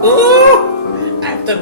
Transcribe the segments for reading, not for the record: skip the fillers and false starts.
Oh, I have to.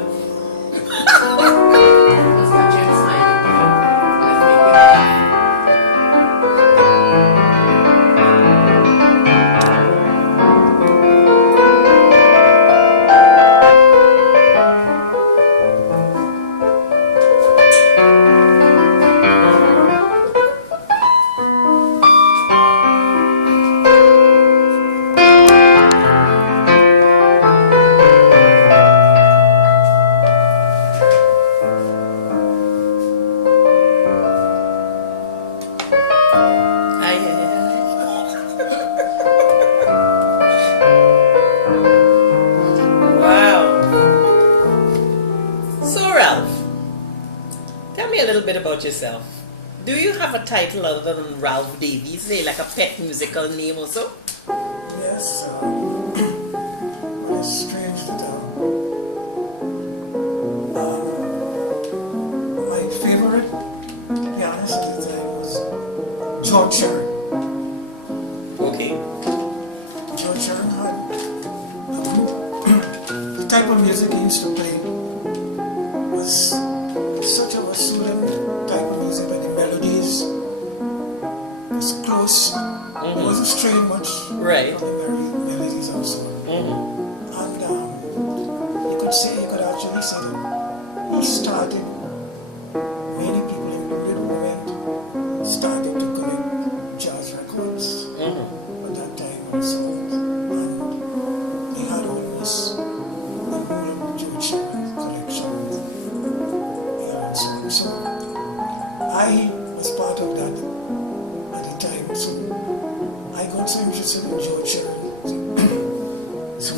Tell me a little bit about yourself. Do you have a title other than Ralph Davies, say like a pet musical name or so? Yes, but it's strange that my favorite pianist at the time was George Shearing. Okay. George Shearing had the type of music he used to play was such a soothing type of music, but the melodies was close. It wasn't straying much from the melodies and so on. And you could actually say that he started, many people, including women, started to collect jazz records at that time and so on. And they had almost the whole George Shearing collection. So I was part of that at the time. So I got so interested in George Shearing's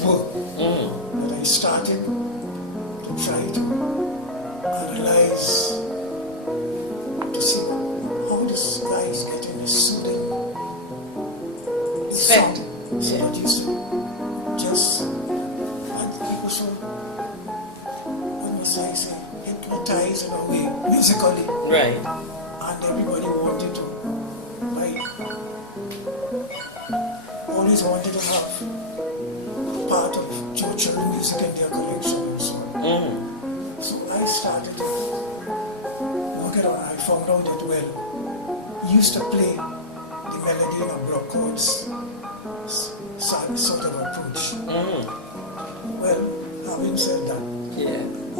work that I started to try to analyze, to see how this guy is getting this soothing sound. So that used to just let people so, what must I say, hypnotized in a way, musically. Right. And everybody wanted to, like, always wanted to have part of George Shearing music in their collection and so on. So I started to look at it. I found out that, well, he used to play the melody in abrupt chords, sort of approach. Well, having said that,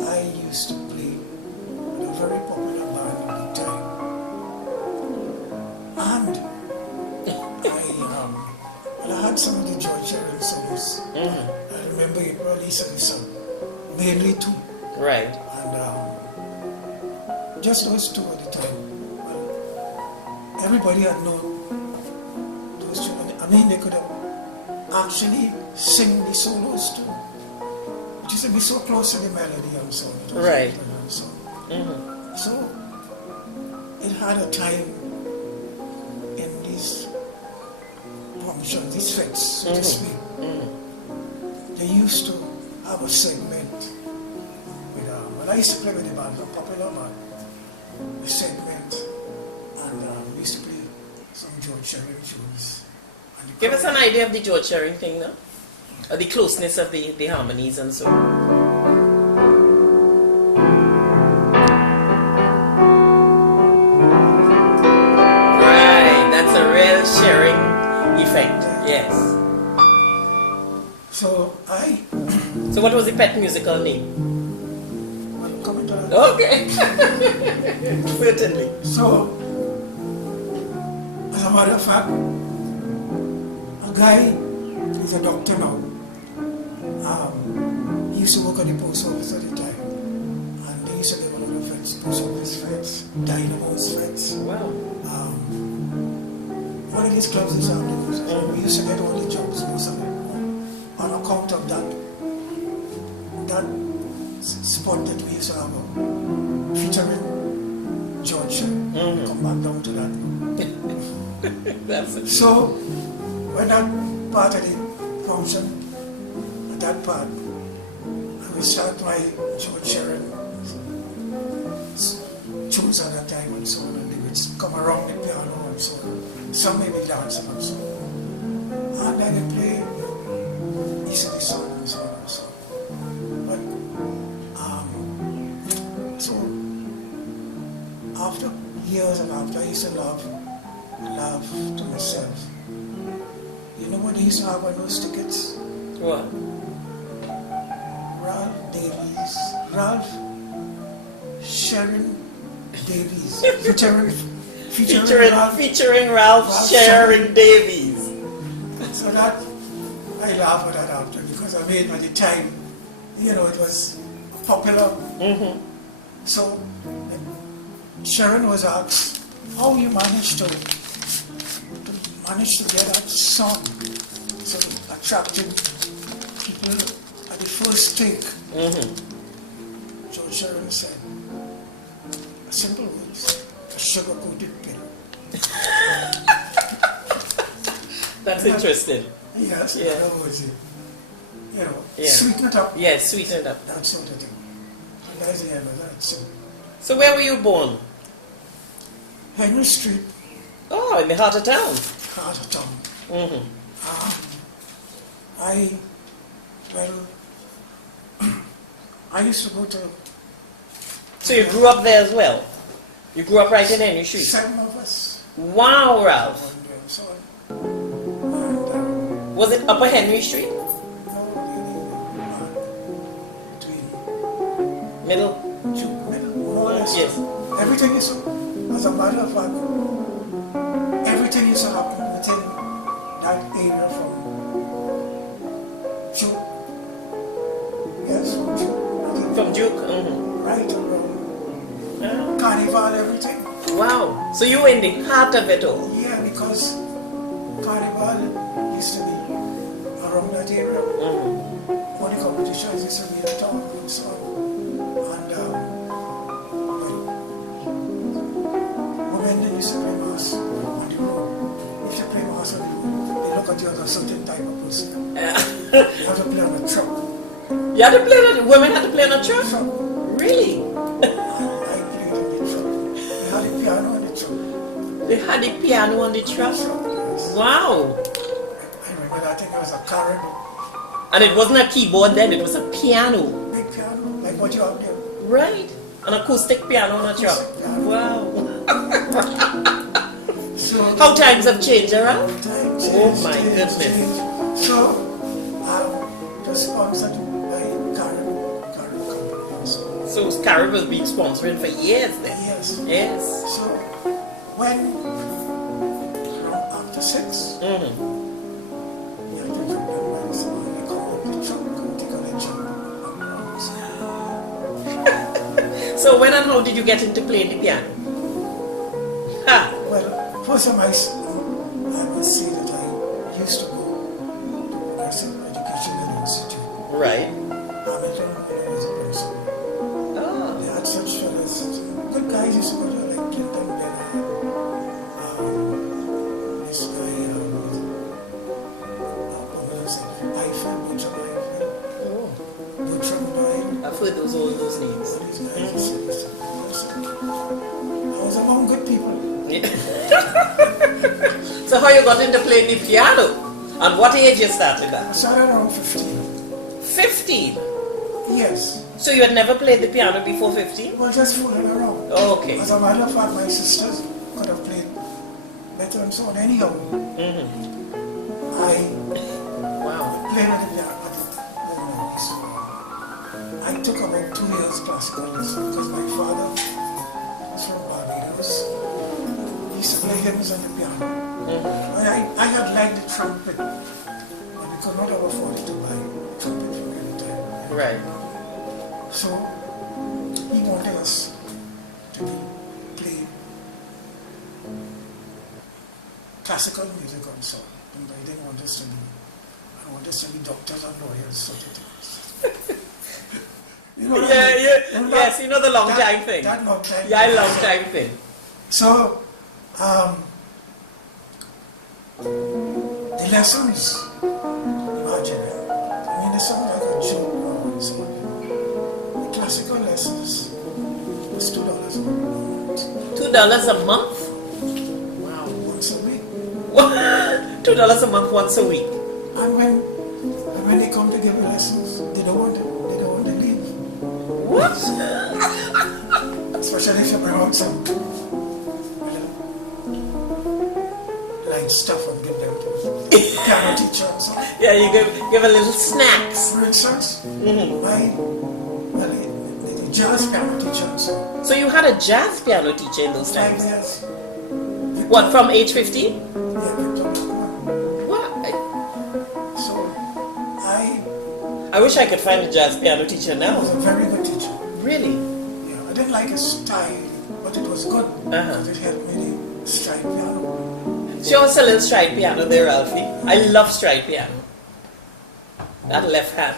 I used to play with a very popular band at the time. And I had some of the George Shearing songs. I remember he released some, mainly two. Right. And just those two at the time. Well, everybody had known those two. I mean, they could have actually sing the solos too. It used to be so close to the melody and so on. Right. So it had a time in these functions, these fests, so to speak. They used to have a segment with, when I used to play with the band, a popular band, a segment, and we used to play some George Shearing tunes. Give us an idea of the George Shearing thing now, or the closeness of the harmonies and so on. Sharing effect, yes. So So what was the pet musical name? Well, coming to that. Okay. Certainly. So, as a matter of fact, a guy is a doctor now. He used to work at the post office at the time. And they used to give a lot of feds, post office feds, dynamos feds. Wow. One of these clubs is afterwards. We used to get all the jobs, most of them, on account of that spot that we used to have featuring George Shearing. Come back down to that. So, when that part of the function, at that part, I would start my George Shearing tunes at that time and so on, and they would come around the piano and so on. Some may be dancing and so on. And then they play East of the Sun and so on and so on. years and after, I used to laugh to myself. You know what they used to have on those tickets? What? Ralph Davies, Ralph Sharon Davies, featuring Ralph Sharon Davies. So that, I laugh at that after, because I mean at the time, you know, it was popular. Mm-hmm. So Sharon was asked, how you managed to get that song so attracting people at the first take. Mm-hmm. So Sharon said, a simple words, a sugar-coated pill. That's interesting. Yes, Yeah. in other words, you know, Yeah. sweeten it up. Yes, sweeten it up. That sort of thing. And that's the end of that. So where were you born? Henry Street, Oh, in the heart of town. heart of town. Mm-hmm. I used to go to So you grew up there as well? You grew up right in Henry Street? 7 of us. Wow, Ralph. And so on. Was it Upper Henry Street? Between Middle? more or less. Yes. Everything is, as a matter of fact, everything used to happen within that area from June. Yes, from June. From Duke? Mm-hmm. Right around Carnival, everything. Wow. So you were in the heart of it all? Yeah, because Carnival used to be around that area. Mm-hmm. All the competitions used to be in town and so on. And women, they used to play mass on the road. If you play mass on the road, they look at you as a certain type of person. You have to play on a truck. You had to play on the, women had to play on a truck? Truck. Really? I played on the truck. They had a piano on the truck. They had the piano on the truck? Yes. Wow. I remember that thing, it was a caribou. And it wasn't a keyboard then, it was a piano. Big piano, like what you have there. Right. An acoustic piano on a truck. Acoustic piano. Wow. So, How times have changed around? time Oh my goodness. changed. So, it was sponsored by Caribou Company. So Carib has been sponsoring for years then? Yes. Yes. So, when, after 6, Mm-hmm. you have to come back, so they call up the truck and take a lecture. So when and how did you get into playing the piano? Ha! Well, first of all, I must say that I used to go to Progressive Educational Institute. Right. Hamilton, when I was a principal. Oh. They had such fellas, good guys used to go there, like Clinton Bennett, this guy, Oh. Bertram Doyle, I've heard all those names. all these guys used to I was among good people. So how you got into playing the piano? And what age you started I at? started around 15. 15. Yes. So you had never played the piano before 15? Well, just fooling around. Okay. As a matter of fact, my sisters could have played better and so on. Anyhow, Mm-hmm. I Wow. played with the piano. I took about 2 years classical lesson because my father was from Barbados. He used to play hymns on the piano. Mm-hmm. I had liked the trumpet, but we could not have afforded to buy a trumpet from any time. Right. So he wanted us to play classical music on song. And I didn't want us to be, I wanted us to be doctors and lawyers, sort of things. You know what I mean? You know Yes, you know the long that- time thing. That long time. Yeah, long time thing. So, the lessons, imagine, I mean, they sound like a joke now. So, the classical lessons was $2 a month. $2 a month? Wow. Once a week. $2 a month once a week. And when they come to give lessons, they don't want to leave. What? Especially if you bring out some get stuff and give them to the piano teacher and so. Yeah, you give a little snacks. For instance, the jazz piano teacher and so. So you had a jazz piano teacher in those 5 times? years. What, from age 15? Yeah, Victor. What? So I wish I could find a jazz piano teacher I now. was a very good teacher. Really? Yeah, I didn't like his style, but it was good because it helped me to strike piano. Show us a little stride piano there, Ralphie. I love stride piano. That left hand.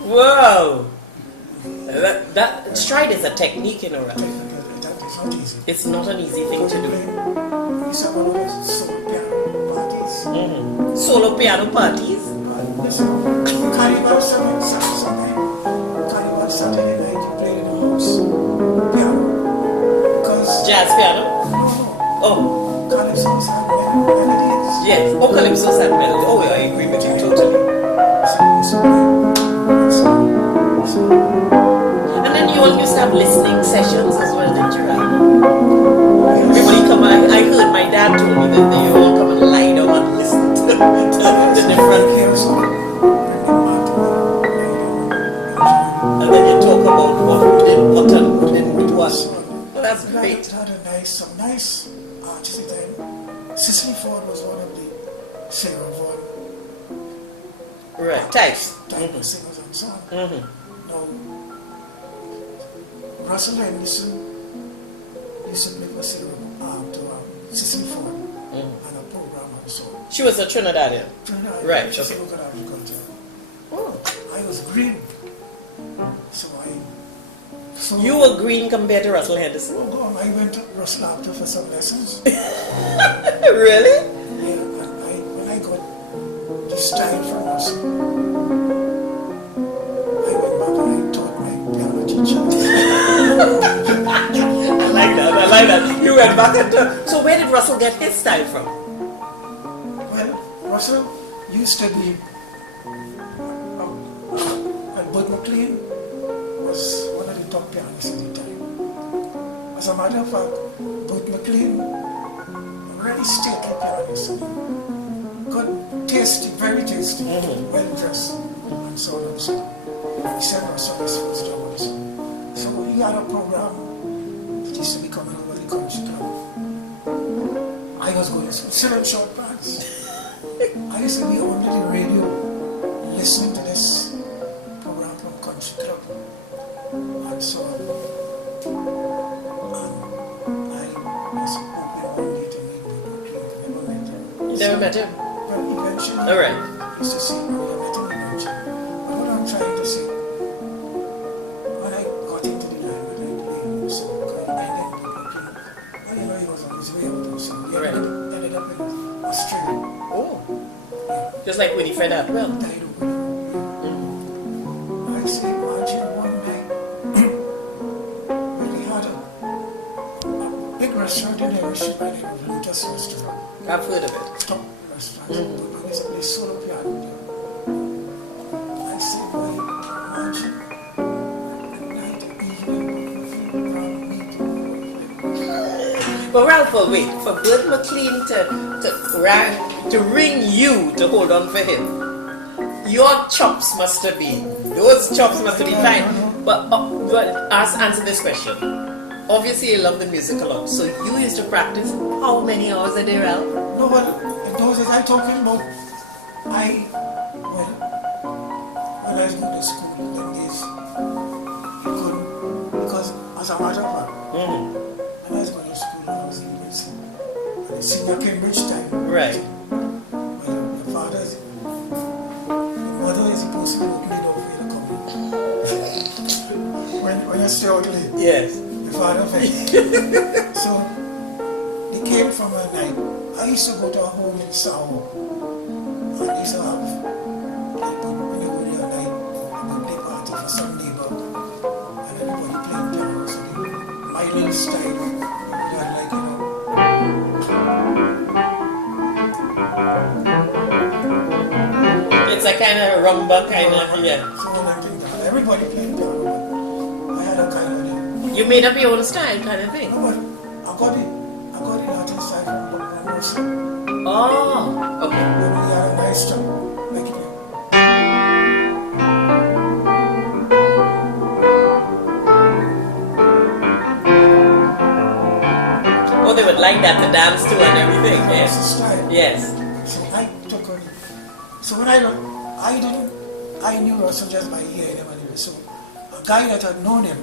Whoa! That stride is a technique, you know, Ralphie. It's not easy. It's not an easy thing to do. We used to have one of those solo piano parties. Solo piano parties? Carnival Saturday night, you played in the house. Piano. Because Jazz piano? Oh, calypsos and melodies. yes. Oh, calypso and melody. Oh, I agree with you totally. And then you all used to have listening sessions as well, didn't you, Ralph? Everybody come, I heard my dad told me that they all come and lie down and listen to the different. And then you talk about what did what and who didn't do what. Well, that's great. It had some nice artistic time. Cicely Ford was one of the Sarah Vaughan Right, types. type of singers and so on. Now, Russell Henderson used to play for Sarah to Cicely Ford and a program and so on. She was a Trinidadian. Right, She okay. looked at agriculture. Oh. I was green. So You were green compared to Russell Henderson. Oh, go on. I went to Russell after for some lessons. Really? Yeah, and when I got the style from Russell, I went back and I taught my piano teacher. I like that. You went back and so where did Russell get his style from? Well, Russell used to be, and Bud McLean was one of the top pianists at the time. As a matter of fact, Bud McLean, really stately pianist, good, tasty, very tasty, well dressed, and so on and so on. He said Russell his first job also. So he had a program that used to be coming over the country club. I was going to school, still in short pants. I used to be on the radio listening to this program from Country Club and so on. And I was hoping one day to meet Bud McLean. Never met him. You never met him? But eventually, Alright. I used to say, oh, I met him eventually. But what I'm trying to say, when I got into the line with I played so because I ended Bud McLean, well, you know, he was on his way out, so he ended up in Australia. Oh. Just like Winnie Fred Atwell. Died away. I say, imagine one night when we had a big restaurant in the ocean by the name of Lotus Restaurant. I've heard of it. Top restaurant. But when there's a place solo piano there. I say, boy, imagine a night, evening, from me to But Ralph, wait, for Bud McLean to ring you to hold on for him, your chops must have been, those chops must have been fine. But answer this question. Obviously you love the music a lot, so you used to practice how many hours a day, Ralph? No, well, in those days I'm talking about, when I was going to school in them days, I couldn't, because as a matter of fact, when I was going to school, I was in the senior Cambridge time. Right. Well, the mother is supposed to be opening the door for you to come in. when you stay out late. Yes. The father fed. So, they came from a night. I used to go to a home in Sao. And I used to have, when you go there at night, a birthday party for some neighbor. And everybody playing piano. So my little style, like, kind of rumba kind of, yeah. So when I think that everybody played piano, but I had a kind of thing. You made up your own style kind of thing. No, but I got it Latin style from Russell. Oh, okay. When we had a nice job making it. Oh, they would like that to dance to and everything, That's the yes. style. Yes. So I took on it. So when I knew Russell just by hearing him anyway. So a guy that had known him,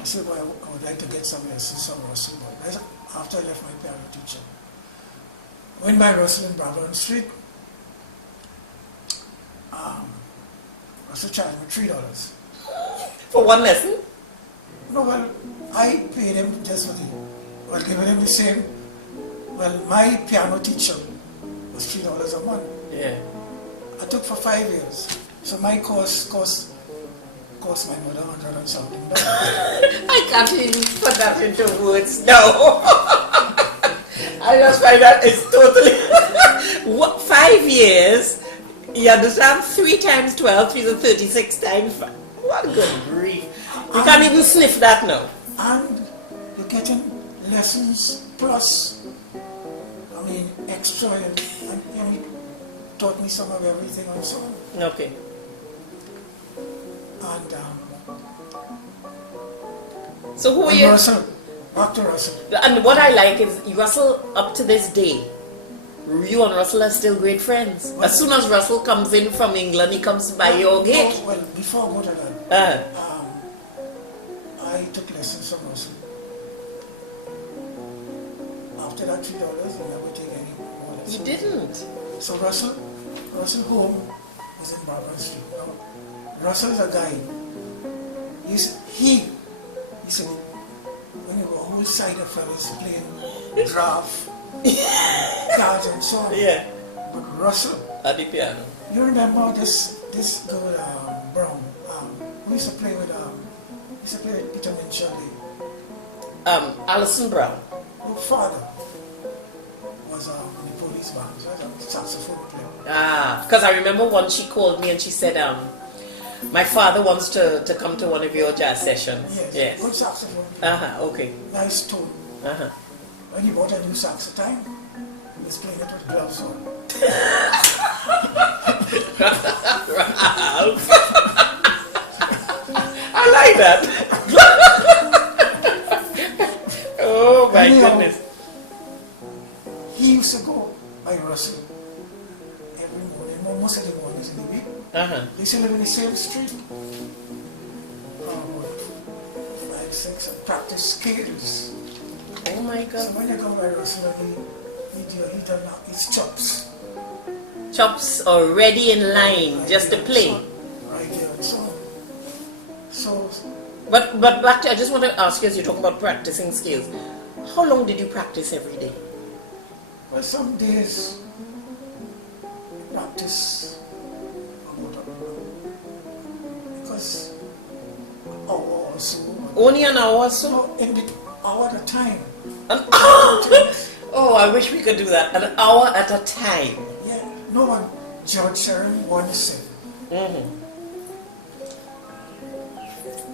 I said, well, I would like to get some lessons from Russell. But after I left my piano teacher, went by Russell in Brabant Street. Russell charged me $3. For one lesson? No, well, I paid him just for giving him the same. Well, my piano teacher was $3 a month. Yeah. I took for 5 years. So my cost my mother $100 and something. I can't even put that into words. No. I just find that it's totally. What, 5 years? You understand? 3 times 12, 3 is 36 times 5. What good grief. You can't even sniff that now. And you're getting lessons plus, extra, and he taught me some of everything and so on. Okay. And So who are you? Russell, back to Russell. And what I like is Russell, up to this day, you and Russell are still great friends. As soon as Russell comes in from England, he comes by your gate. Well, before I go to that, Uh, I took lessons from Russell. After that $3, I never take any more lessons. you didn't. So Russell home was in Barbara Street. Now, Russell is a guy. He said, when you go whole side of fellas playing draft, cards and so on. Yeah. But Russell, At the piano. you remember this girl Brown, who used to play with Peter Minchelle. Alison Brown. Her father was in the police band, so I was a saxophone player. Because I remember once she called me and she said, my father wants to come to one of your jazz sessions. Yes. Good saxophone player. Okay. Nice tone. Uh-huh. When he bought a new sax at the time, he was playing it with gloves on. Ralph. I like that. Oh my goodness. He used to go by Russell every morning, most of the mornings in the week. Uh-huh. They used to live in the same street. 5, 6, and practice scales. Oh my So God. when you come by Russell, he done his chops. Chops already in line just to play. Right here and so on. So, But back to, I just want to ask you, as you're talking about practicing scales, how long did you practice every day? well, some days I practice about because an hour or so. Only an hour or so? No, in the hour at a time. Oh, I wish we could do that. An hour at a time. Yeah, no one George Sharon once said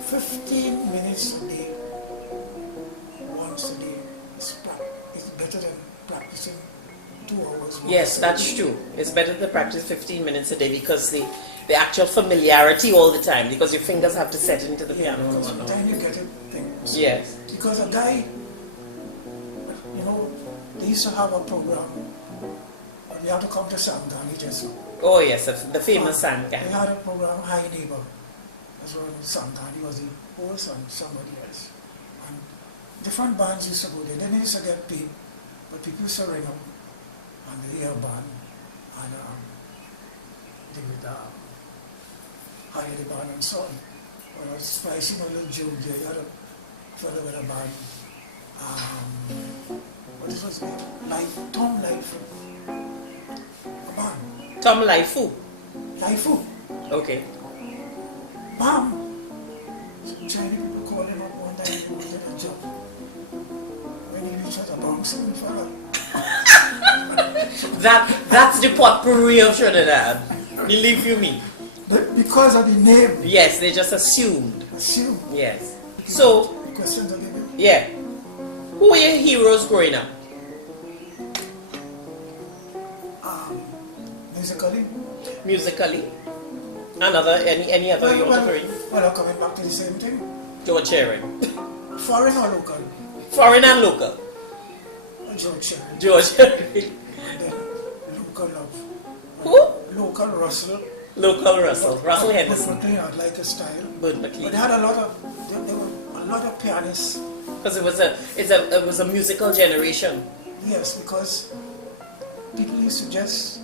15 minutes a day, once a day, is better than practicing 2 hours. Yes, that's true. It's better to practice 15 minutes a day because the actual familiarity all the time, because your fingers have to set into the piano. Because by the time you get it, things. Yes. Because a guy, they used to have a program. You have to come to Sangani just now. Oh yes, the famous Sangan. They had a program, High Neighbor. That's what Sangani was the host and somebody else. And different bands used to go there. Then they used to get paid, but people used to ring up and they hear a band and they would hire the band and so on. Well, I was spicing a little joke there. You had a fellow with a band. What is his name? Tom Life. A band. Tom Laifu. Laifu. Okay. Mom. Some Chinese people called him up one time he wanted a job. When he reached out a bouncing fella. That's the potpourri of Trinidad. Believe you me. Because of the name. Yes, they just assumed. Assume. Yes. So, Questions again? yeah. Who were your heroes growing up? Musically. Musically? Any other you want to bring? Well, coming back to the same thing. George Shearing. Foreign or local? Foreign and local. George Shearing. George Shearing. And then local of. Who? Local Russell. Local Russell. Russell Henderson. Brooklyn had like a style. Bud But McLean. they had there were a lot of pianists. Because it was a musical generation. Yes, because people used to just,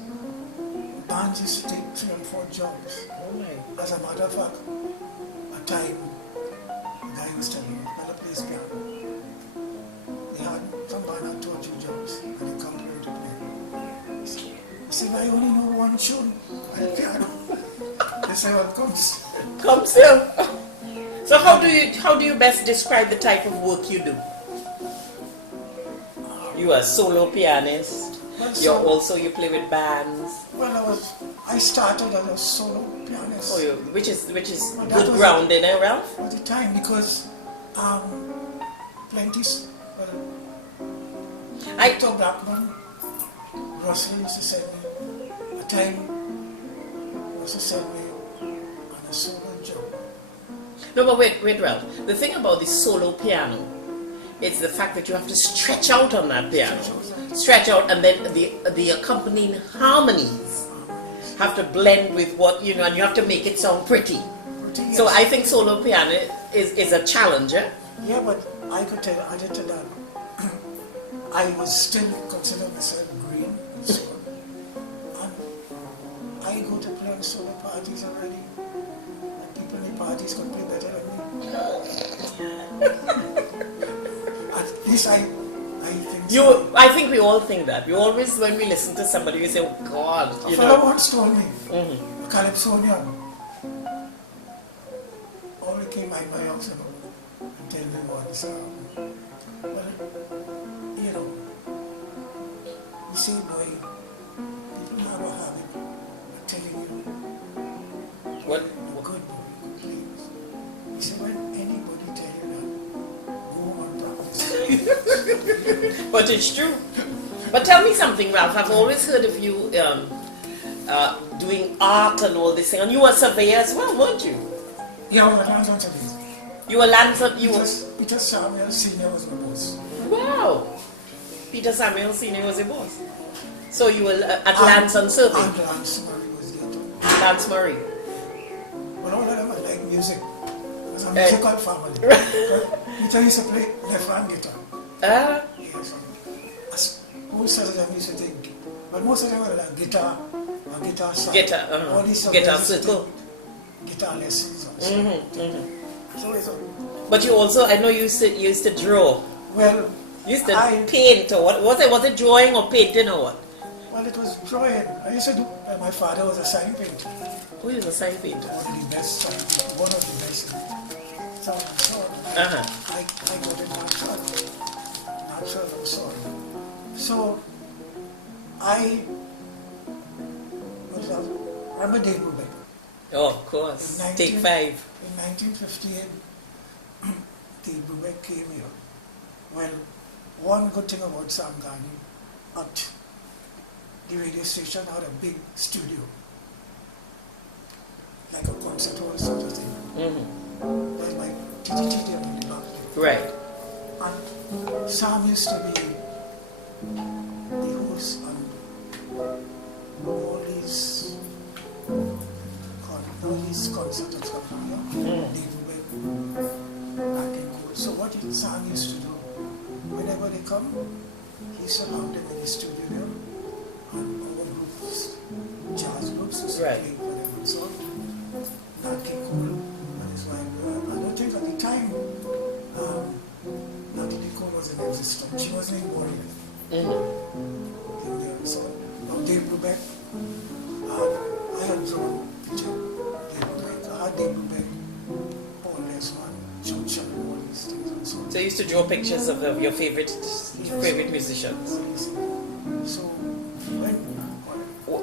bands used to take 3 and 4 jobs. Oh my. As a matter of fact, a time, the guy was telling me, another plays piano. They had, some band had 2 or 3 jobs, and they come here to play. I said, I only know one tune, my piano. They say, well, comes. Come still. So how do you best describe the type of work you do? You are a solo pianist. You play with bands. Well, I started as a solo pianist. Oh, which is Well, that good was grounding, eh, Ralph? at the time, because plenty, Victor Blackman, Russell used to send me, a time, used to send me on a solo job. No, but wait, Ralph. The thing about the solo piano is the fact that you have to stretch out on that piano. Stretch out, and then the accompanying harmonies have to blend with what, you know, and you have to make it sound pretty. So I think solo piano is a challenge, eh? Yeah, but I could tell, added to that, I was still considering myself green and so on. And I go to play on solo parties already, and people in the parties could play better than me. At least I think so. I think we all think that. We always, when we listen to somebody, we say, oh God, A you fellow know. once told me, Calypsonian, only came by my house and tell me once, well, you know, you see, boy, people have a habit of telling you What? you're good, please. You see, when anybody tell you that, go home and practice. But it's true. But tell me something, Ralph. I've always heard of you doing art and all this thing. And you were a surveyor as well, weren't you? Yeah, well, I was on something. You were Lanson. Peter Samuel Sr. was my boss. Wow. Peter Samuel Sr. was your boss. So you were at Lanson Survey. And Lance Murray was there too. Lance Murray. Well, all of them are like music. It was a musical family. Peter used to play left hand guitar. Yes. Most of them used to take, but most of them were like guitar, or guitar side. All these Guitar circle. Guitar lessons also. So it's But you also, I know you used to draw. well, You used to paint, or what was it? Was it drawing or painting or what? well, it was drawing. I used to do. My father was a sign painter. Who is a sign painter? One of the best sign painters. One of the best. So and so on. I got it natural and so on. So I'm a Dave Brubeck. Oh, of course. Take 5. In 1958, Dave Brubeck came here. Well, one good thing about Sangani, at the radio station had a big studio, like a concert hall sort of thing. There's my TTT there on the back there. Right. And Sam used to be the host on all these concerts and stuff like that. They do back in court. So what Sam used to do, whenever they come, he used to have them in the studio there, and our groups, jazz groups, used to play for them and so on. Nat King Cole and his wife. I don't think at the time Nat King Cole was in existence. She wasn't in Warrior. So now Dave Brubeck, I had drawn picture Dave Brubeck. I had Dave Brubeck, Paul Lesman, John Sherman, all these things and so on. So you used to draw pictures of your favorite musicians. So when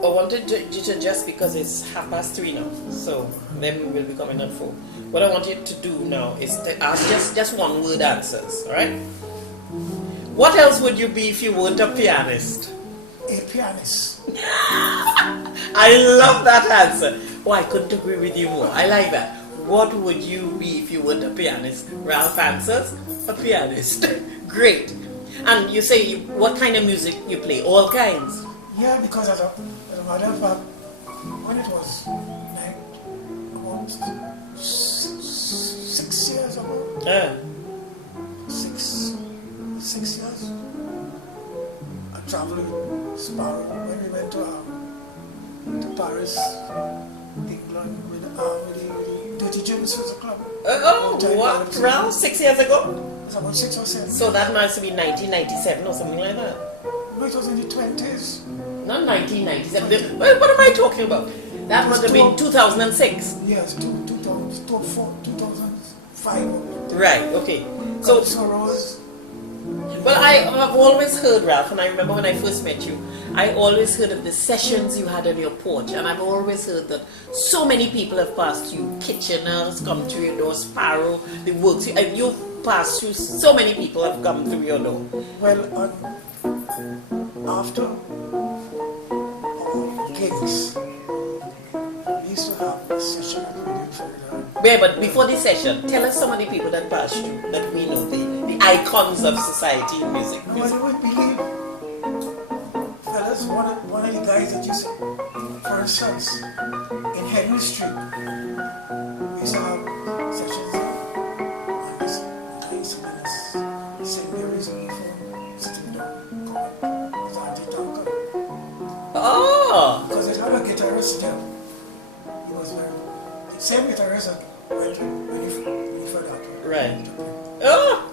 I wanted you to just, because it's 3:30 now, so then we'll be coming at 4. What I want you to do now is to ask just one word answers, alright? What else would you be if you weren't a pianist? A pianist. I love that answer. Oh, I couldn't agree with you more. I like that. What would you be if you weren't a pianist? Ralph answers, a pianist. Great. And you say, what kind of music you play? All kinds? Yeah, because as a matter of fact, when it was like about 6 years ago, 6 years, I traveled with Sparrow when we went to Paris, England, with the Dirty Gems was a club. What? Ralph, 6 years ago? It's about 6 or 7. So that must be 1997 or something like that. No, it was in the 20s. Not 1997. What am I talking about? That must have been 2006. Yes, 2004, 2005. Right, okay. So, well, I've always heard, Ralph, and I remember when I first met you, I always heard of the sessions you had on your porch, and I've always heard that so many people have passed you. Kitcheners come through your door, Sparrow, the works, you've passed through, so many people have come through your door. Well, after gigs, we used to have a session in Trinidad. Yeah, but before the session, tell us some of the people that passed you, that we know, the icons of society in music. Nobody would believe, fellas, one of the guys that used to, for instance, in Henry Street, we used to have sessions on this nice and St. Mary's uniform, sitting down, with Auntie Tonka. Oh! Because it had a guitarist there. He was very, the same guitarist that went when he forgot. Right. Oh!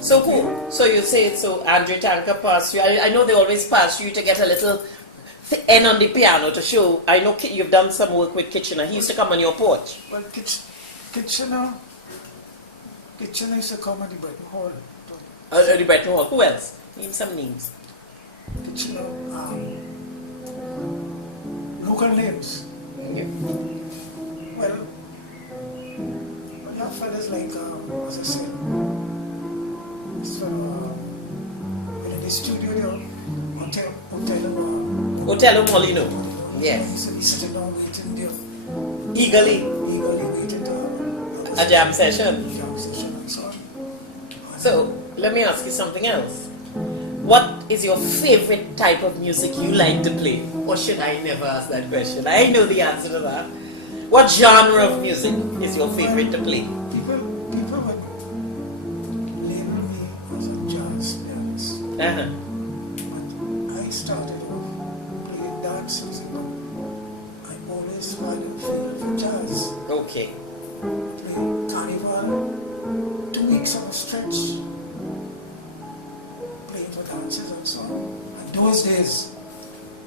So who? So you say it, so Andrew Tanker passed you. I know they always pass you to get a little end on the piano to show. I know you've done some work with Kitchener. He used to come on your porch. Well, Kitchener used to come at the Brighton Hall. The Brighton Hall. Who else? Name some names. Kitchener, local names. Yeah. Well, we have fellas like, as I said, so, in the studio there, Otello Molino. Yes. He's sitting down waiting there. Eagerly. Waiting to A jam session. and so on. So let me ask you something else. What is your favorite type of music you like to play? Or should I never ask that question? I know the answer to that. What genre of music is your favorite to play? People would label me as a jazz pianist. But I started off playing dance music. I always valued feeling for jazz. Okay. Playing carnival, 2 weeks on a stretch, playing for dances and so on. And those days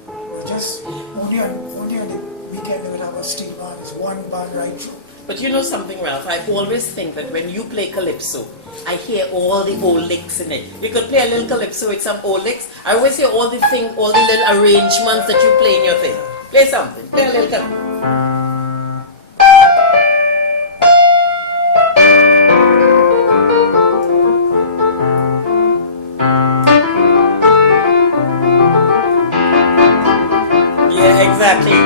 were just only on the weekend they would have a steel band, it's one band right through. But you know something, Ralph? I always think that when you play calypso, I hear all the old licks in it. You could play a little calypso with some old licks. I always hear all the little arrangements that you play in your thing. Play something. Play a little calypso. Yeah, exactly.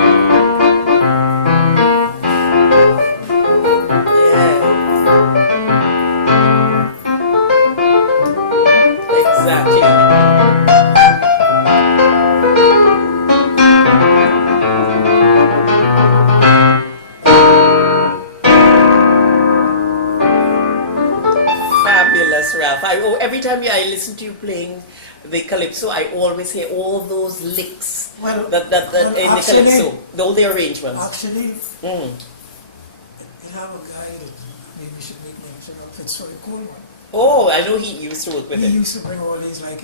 Every time I listen to you playing the calypso, I always hear all those licks in the calypso, all the arrangements. Actually, we have a guy that maybe we should meet next year. It's very cool. Oh, I know he used to work with He him. used to bring all these, like,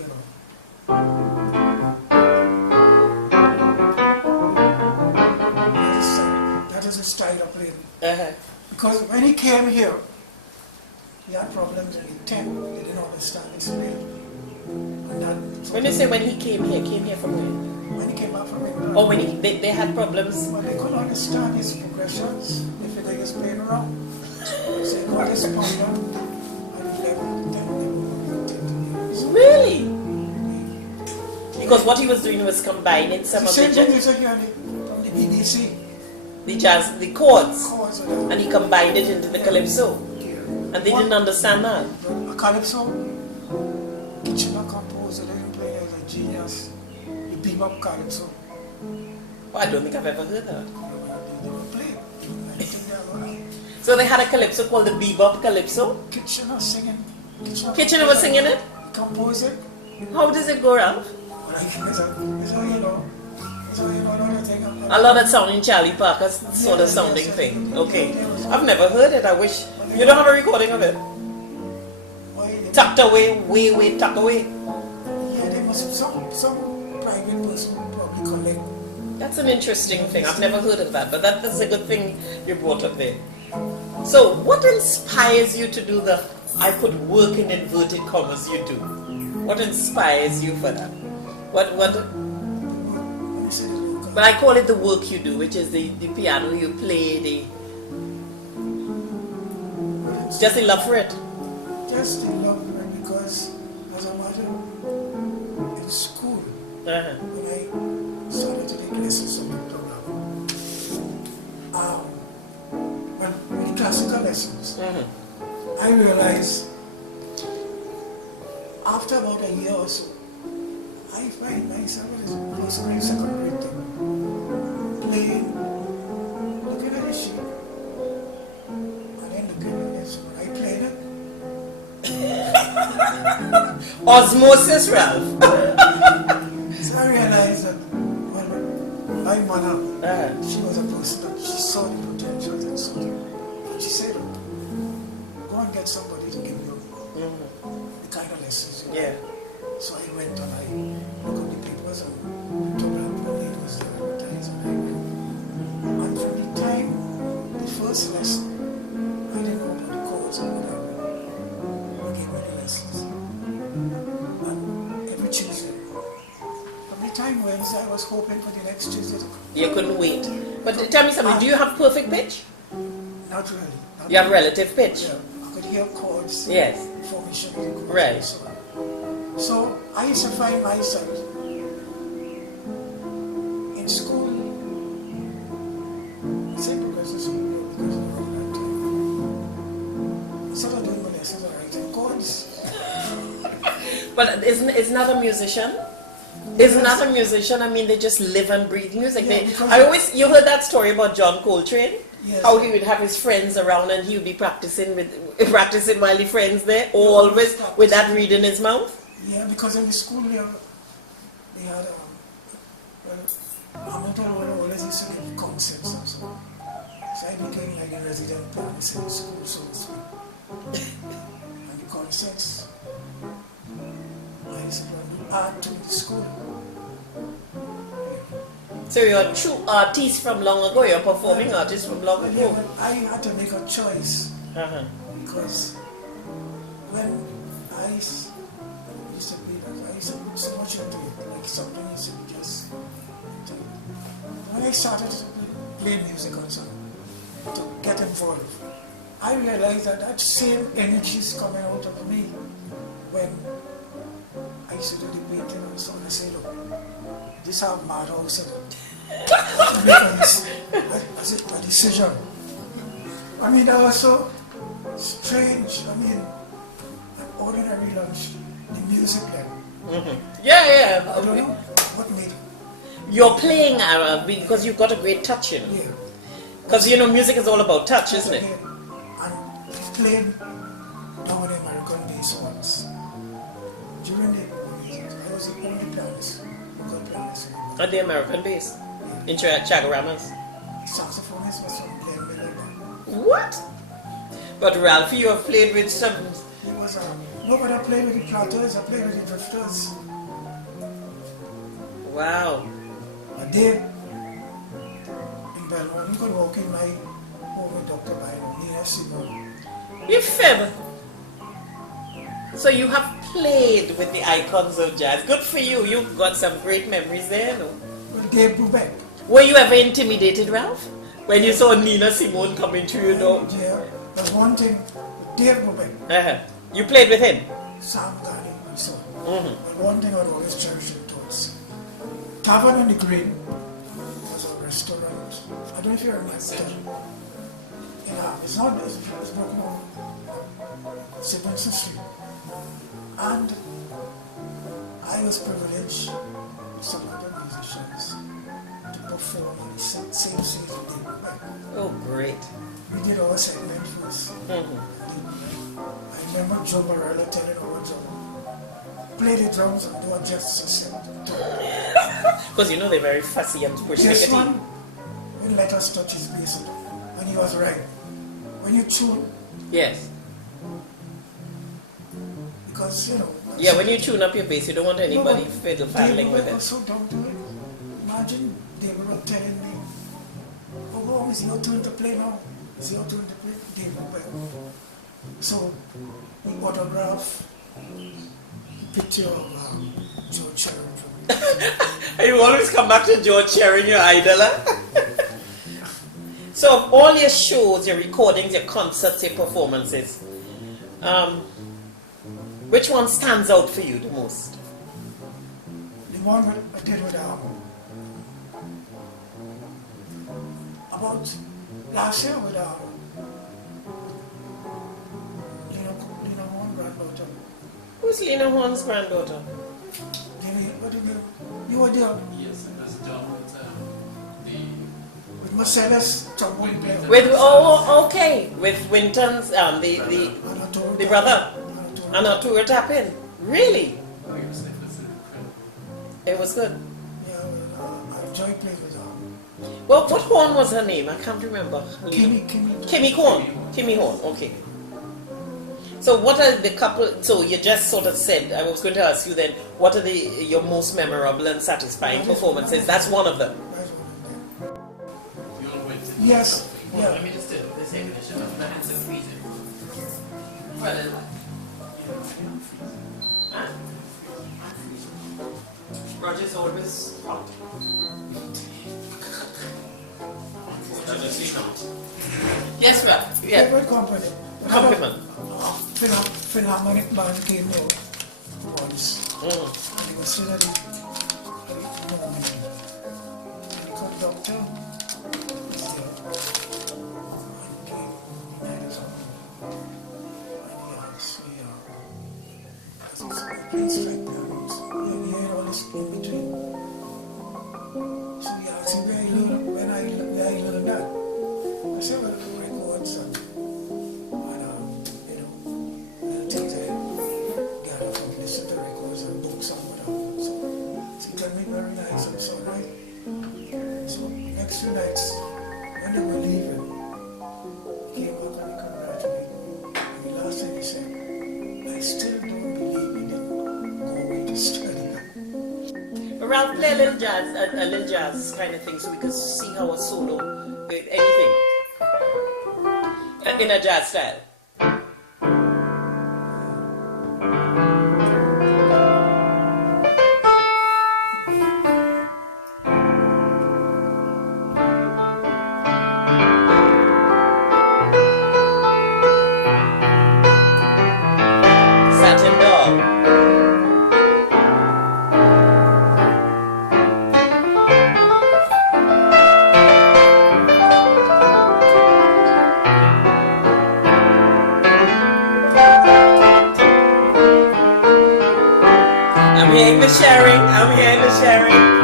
that is his style of playing. Because when he came here, he had problems in the tent. He didn't understand his playing. When you say when he came here from where? when he came back from England. Or when they had problems? But they couldn't understand his progressions if they was playing around. So he got his partner at 11, 10 years. Really? Because what he was doing was combining some The of same the thing jazz, is again from the BBC. the chords, Chords and he combined it into the calypso. And they didn't understand that. A calypso, Kitchener composer, they didn't play as a genius. The bebop calypso. Oh, I don't think I've ever heard that. They didn't play it. I think they were. So they had a calypso called the bebop calypso. Kitchener singing. Kitchener was singing it? Compose it. How does it go, Ralph? Well, I guess it's how you know. It's how you know another thing. A lot of sounding Charlie Parker sort of sounding thing. Okay. I've never heard it. I wish. You don't have a recording of it? Tucked away, way tucked away. Yeah, there must some private person probably collect. That's an interesting thing. I've never heard of that, but that's a good thing you brought up there. So, what inspires you to do the, I put work in inverted commas, you do? What inspires you for that? What? But I call it the work you do, which is the piano you play, just the love for it. Just the love for it because, as a matter in school, when I started to take lessons from the piano, when the classical lessons, I realized after about a year or so, I find myself as a person in second grade thing, playing, looking at the sheet, and then looking at the lesson. I played it. Osmosis, Ralph. So I realized that, well, my mother, she was a person that she saw the potential and so and she said, go and get somebody to give you the kind of lessons you Yeah. like. So I went and I looked at the papers and told her when it was advertised and I went. And from the time, the first lesson, I didn't know about the chords or whatever. They gave me the lessons. And every Tuesday. From the time Wednesday, I was hoping for the next Tuesday to come. You couldn't wait. But tell me something, do you have perfect pitch? Not really. You have relative pitch? Yeah, I could hear chords. Yes. Formation of the chords. Right. And so on. So I used to find myself in school, same progressive school because of that time. Instead of doing my lessons and writing chords. But isn't not a musician? Isn't not a musician? I mean, they just live and breathe music. Yeah, You heard that story about John Coltrane? Yes. How he would have his friends around and he would be practicing while the friends there, always with that reed in his mouth? Yeah, because in the school they had, amateur always used to give concerts and so on. So I became like a resident pianist in the school, so to speak. And the concerts, I used to add to the school. So you're a true artist from long ago, you're a performing artist from long Yeah, ago. but I had to make a choice because when I used to play that, I used to put so much into it, like something used to be just. When I started to play music also, to get involved, I realized that same energy is coming out of me when I used to do the painting and so on. I say, look, this have madhouse in it. Because a decision. I mean, that was so strange. I mean, an ordinary lunch, the music then. Yeah. I don't know what made it. You're playing because you've got a great touch, you know. Yeah. Because, you know, music is all about touch, isn't it? And played down with the American bass once. During the I was the only pianist who got pianist. At the American bass. In Chagaramas. Saxophonist was from playing with like that. What? But Ralph, you have played with some... It was no, but I played with the platters, I played with the drifters. Wow. A day in Belmont, you could walk in my home with Dr. Byron, Nina Simone. You fib. So you have played with the icons of jazz. Good for you. You've got some great memories there, no? With Gabe Brubeck. Were you ever intimidated, Ralph? When you saw Nina Simone coming to your door? Yeah, there's one thing with Dave Brubeck. You played with him? Sam Gandhi and so on. Mm-hmm. But one thing I'd always cherish in thoughts. Tavern on the Green was a restaurant. I don't know if you remember it. Yeah, it's broken on Stevenson Street. And I was privileged with some other musicians to perform in the same stage with Dave Brubeck. Oh, great. We did our segment first. Mm-hmm. I remember Joe Barella telling our Joe, play the drums and do a just a set. Because you know they're very fussy and push This negative. one will let us touch his bass, and he was right. When you tune, Yes. because you know. Yeah, when you tune up your bass, you don't want anybody fiddle faddling with They were it. so down to it. Imagine they were telling me, "Oh, it's your turn to play now. It's your turn to play." They were well. So we autograph a picture of George Sharon. You always come back to George Sharon, your idol. Huh? So of all your shows, your recordings, your concerts, your performances, which one stands out for you the most? The one I did with about last year with Lena Horn granddaughter. Who's Lena Horn's granddaughter? What did you were there Yes, and that's done with with Marcellus trombone player. With okay, with Winton's the brother, and Arturo Tapin. Really? the your sniffers in the It was good. Yeah, I enjoy playing with her. Well, what horn was her name? I can't remember. Kimmy. Kimmy Horn. Okay. So what are the couple? So you just sort of said. I was going to ask you then. What are your most memorable and satisfying performances? That's one of them. That's one of them. You want to wait till Yes. Hold on, Yeah. let me just do this definition of my hands are freezing. Well, Roger's always hot. unfortunately not. Yes, right. Yeah. Favorite company. Compliment. Philharmonic band came there once. Mm. And he was sitting at the moment. And the conductor was there. And he had his own. And he asked me, as he said, please strike pianos. And he had all this in between. So he asked me where I learned that. I said, well, the records and things I gather from listening to records and books and whatever. So it can be very nice and so right. So next few nights, when they were leaving, he came back and he congratulated me. And the last thing he said, I still don't believe you didn't go away to study. Ralph, play a little jazz kind of thing, so we can see how a solo, anything in a jazz style. Satin Dog. I'm hearing the sharing. I'm hearing the sharing.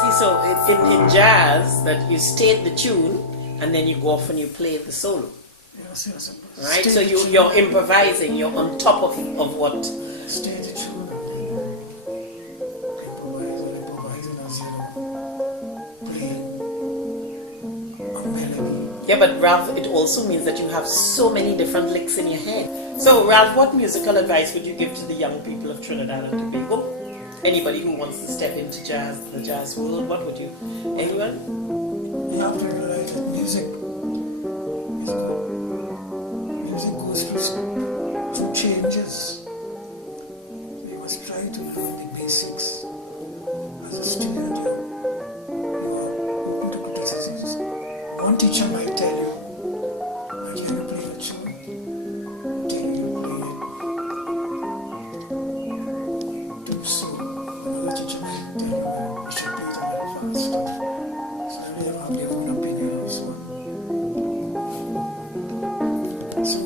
See, so in jazz, that you state the tune and then you go off and you play the solo. Yes. Right? So you're improvising, you're on top of what. Stay the tune. Improvising as you know. Yeah, but Ralph, it also means that you have so many different licks in your head. So, Ralph, what musical advice would you give to the young people of Trinidad and Tobago? Anybody who wants to step into jazz, the jazz world, what would you? Anyone? You have to realize that music is good. Music goes through changes. You must try to learn the basics. As a student, you are open to criticisms. One teacher might tell you, I can you play the tune, tell you play it. Do so. Another teacher might tell you, you should play it a little faster. So everyone have their own opinion also. So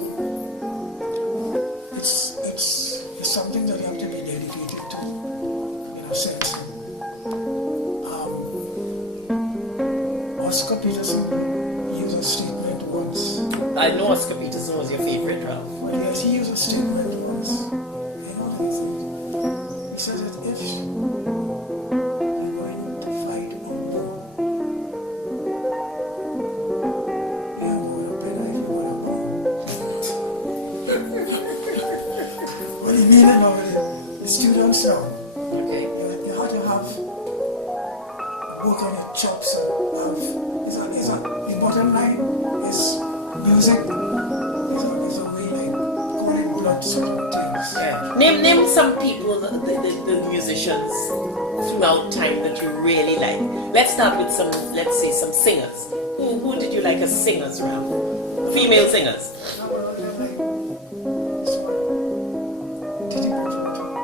it's something that you have to be dedicated to, in a sense. Oscar Peterson used a statement once. I know Oscar Peterson was your favorite, Ralph. Well, yes, he used a statement once. You know what he said? He said that if you're going to fight a war, you're going to better if you want to win. What he mean about the students now? Okay. You have to have work on your chops and have the bottom line is music is a way like calling blood certain things. Yeah. Name some people, the musicians throughout time that you really like. Let's start with let's say some singers. Who did you like as singers, Ralph? Female singers.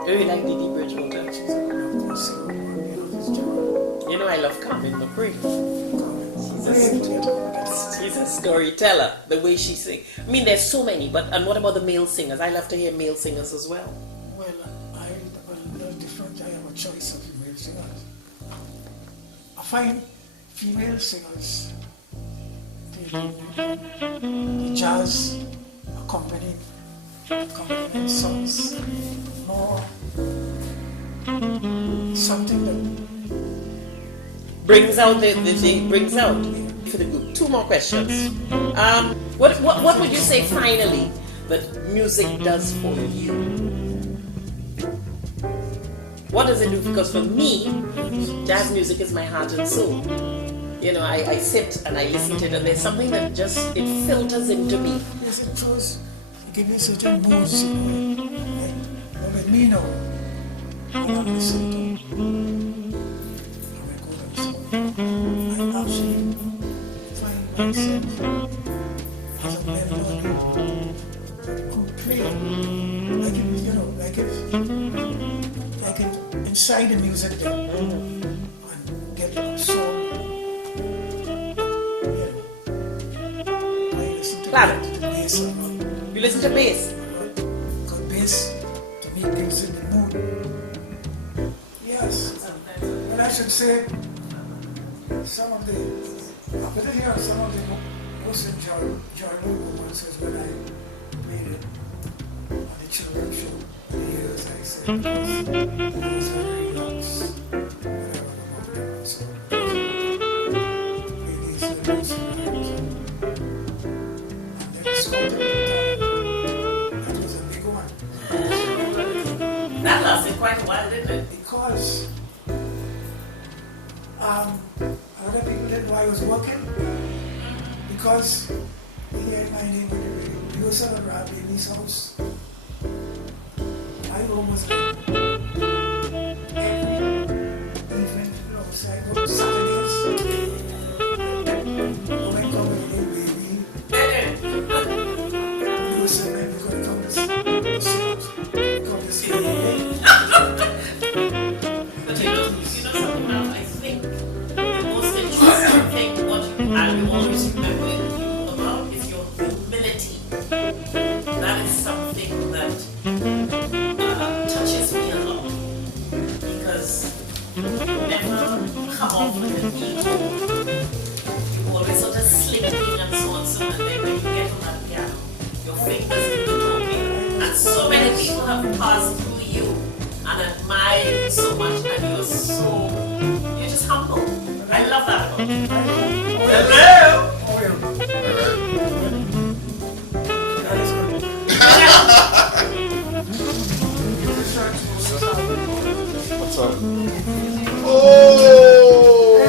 Do you like Didi Bridgewater? You know I love Carmen McRae. She's a storyteller, the way she sings. I mean, there's so many, and what about the male singers? I love to hear male singers as well. Well, I have a little different. I have a choice of female singers. I find female singers, the jazz accompanying songs, more something that brings out brings out for the group. Two more questions. What would you say finally that music does for you? What does it do? Because for me, jazz music is my heart and soul. You know, I sit and I listen to it, and there's something that it filters into me. Yes, it shows, it gives you certain moods. Like with me now, when I'm listening to I actually find myself as a melody that could play like it inside the music there and get a song. Yeah. I listen to Claret. bass a lot. You listen to bass? Because bass to me gives it the mood. Yes. And I should say some of the most enjoyable moments was when I played it on the children's show. The years I said it was very relaxed. Whatever the moment so played these little instruments. And then the score that was a big one. That lasted quite a while, didn't it? Because other people didn't know I was working because he had my name on the radio. We were at Ralph Davies' house. My room was every evening, so I go to Saturdays. Go and come with a baby. We were saying that we're going to come to see But you know something now, I think the most interesting thing, what I will always remember you about is your humility. That is something that touches me a lot. Because you never come off with an ego. You always sort of slinking and so on, and then when you get on that piano, your fingers in the talking. And so many people have passed through you and admire you so much, and you're just humble. I love that about you. Hello! one. Oh!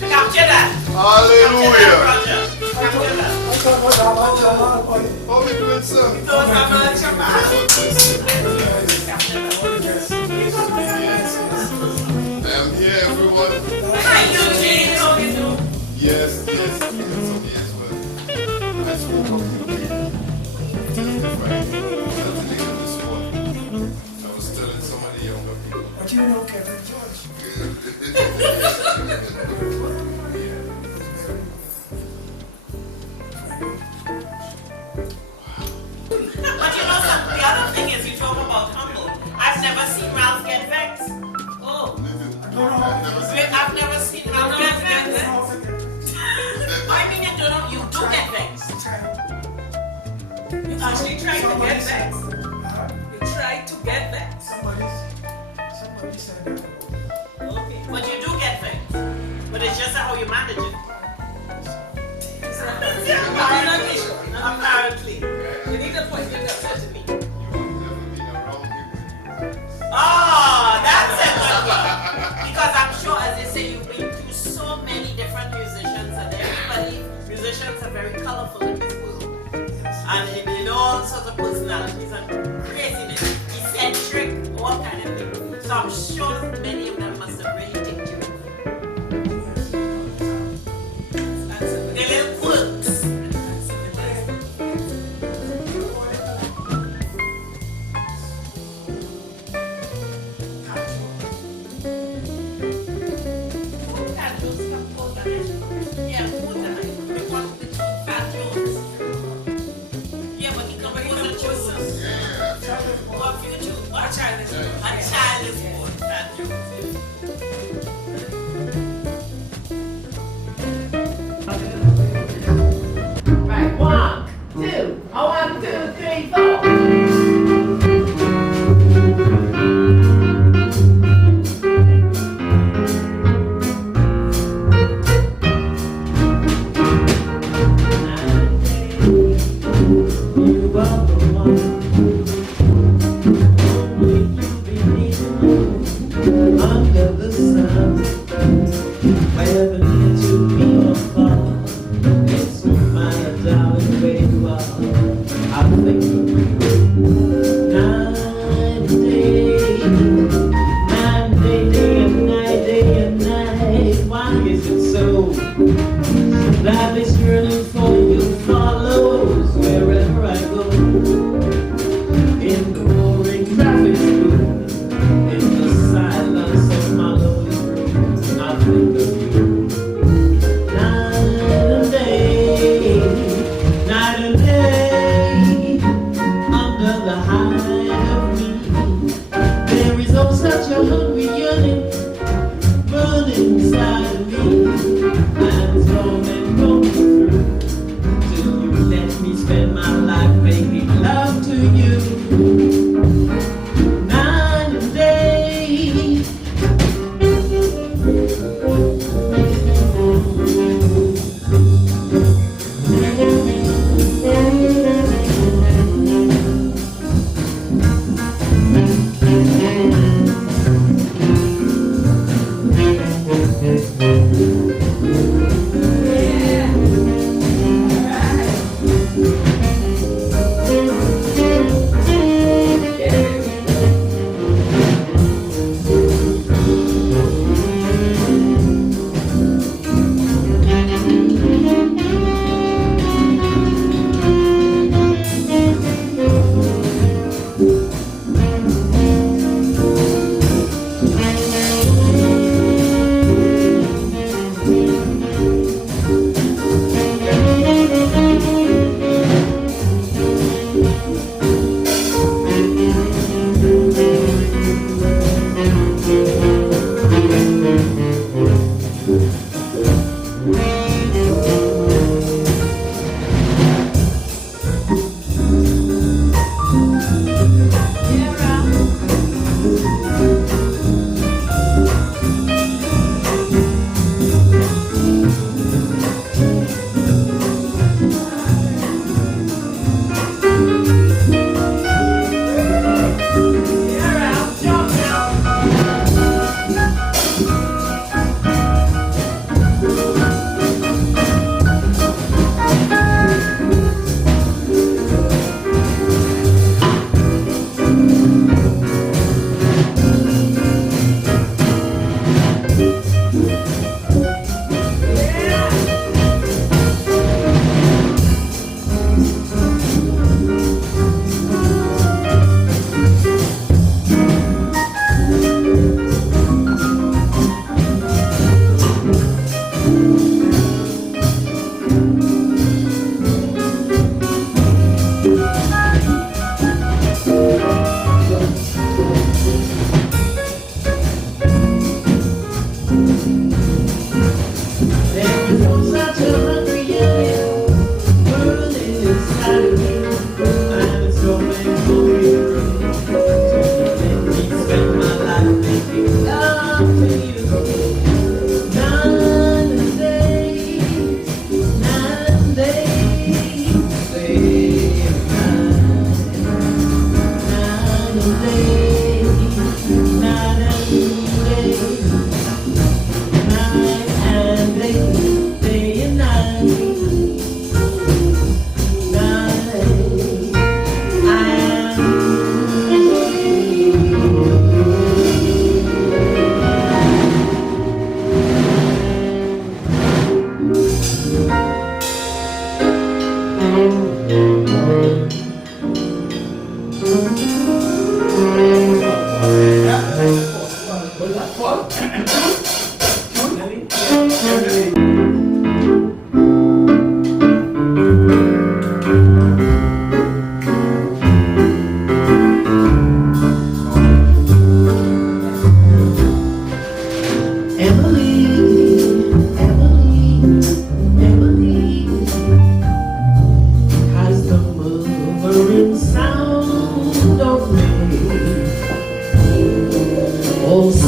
Capture that. Hallelujah! Roger. Capture that. How we doing, sir? Don't have much of that. I am here, everyone. Hi, Eugene. How you doing? Yes, yes, yes, okay, as well. I spoke of you testifying Saturday on this one. I was telling some of the younger people. But you know Kevin George. But you know something, the other thing is you talk about humble. I've never seen Ralph get vexed. Oh. I've never seen Ralph get vexed. I mean, you do get vexed. You actually tried to get vexed. You tried to get vexed. Somebody said that. Okay. But you do get vexed. But it's just how you manage it. Apparently. You need to point your answer to me. Oh, that's a good one. Because I'm sure, as they say, you've been through so many different musicians, and musicians are very colorful in this world. And in all sorts of personalities and craziness, eccentric, all kind of things. So I'm sure many of them must have really taken you. They're little quirks. Right, 1, 2, 1, 2, 3, 4. Under the sun, whether near to me or far, it's my darling where you are. I think of you night and day, day and night. Why is it so? Life is yearning for you, follows wherever I go. In the roaring traffic school, in the silence of my lonely room, I think of you. Night and day, under the hide of me. There is oh such a hungry yearning, burning inside of me. I'm storm and going through.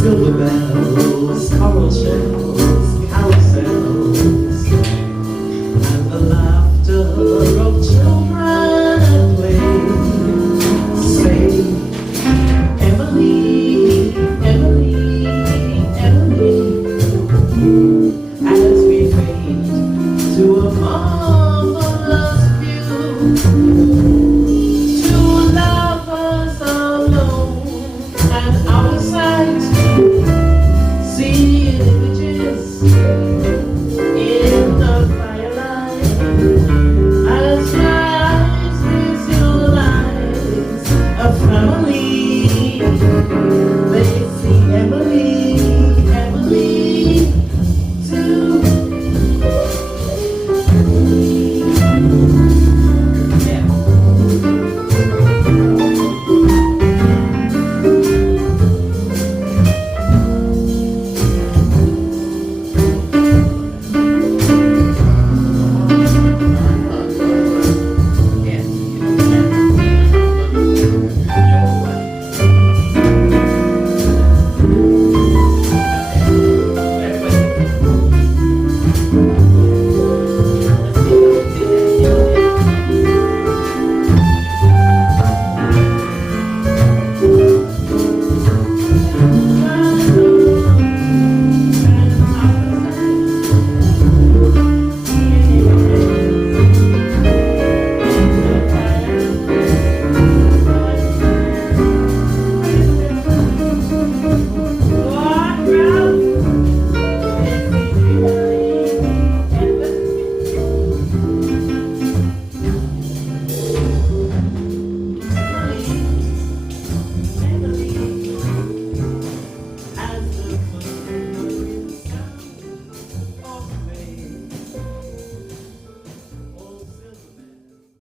Silver bells, coral shells, carousel.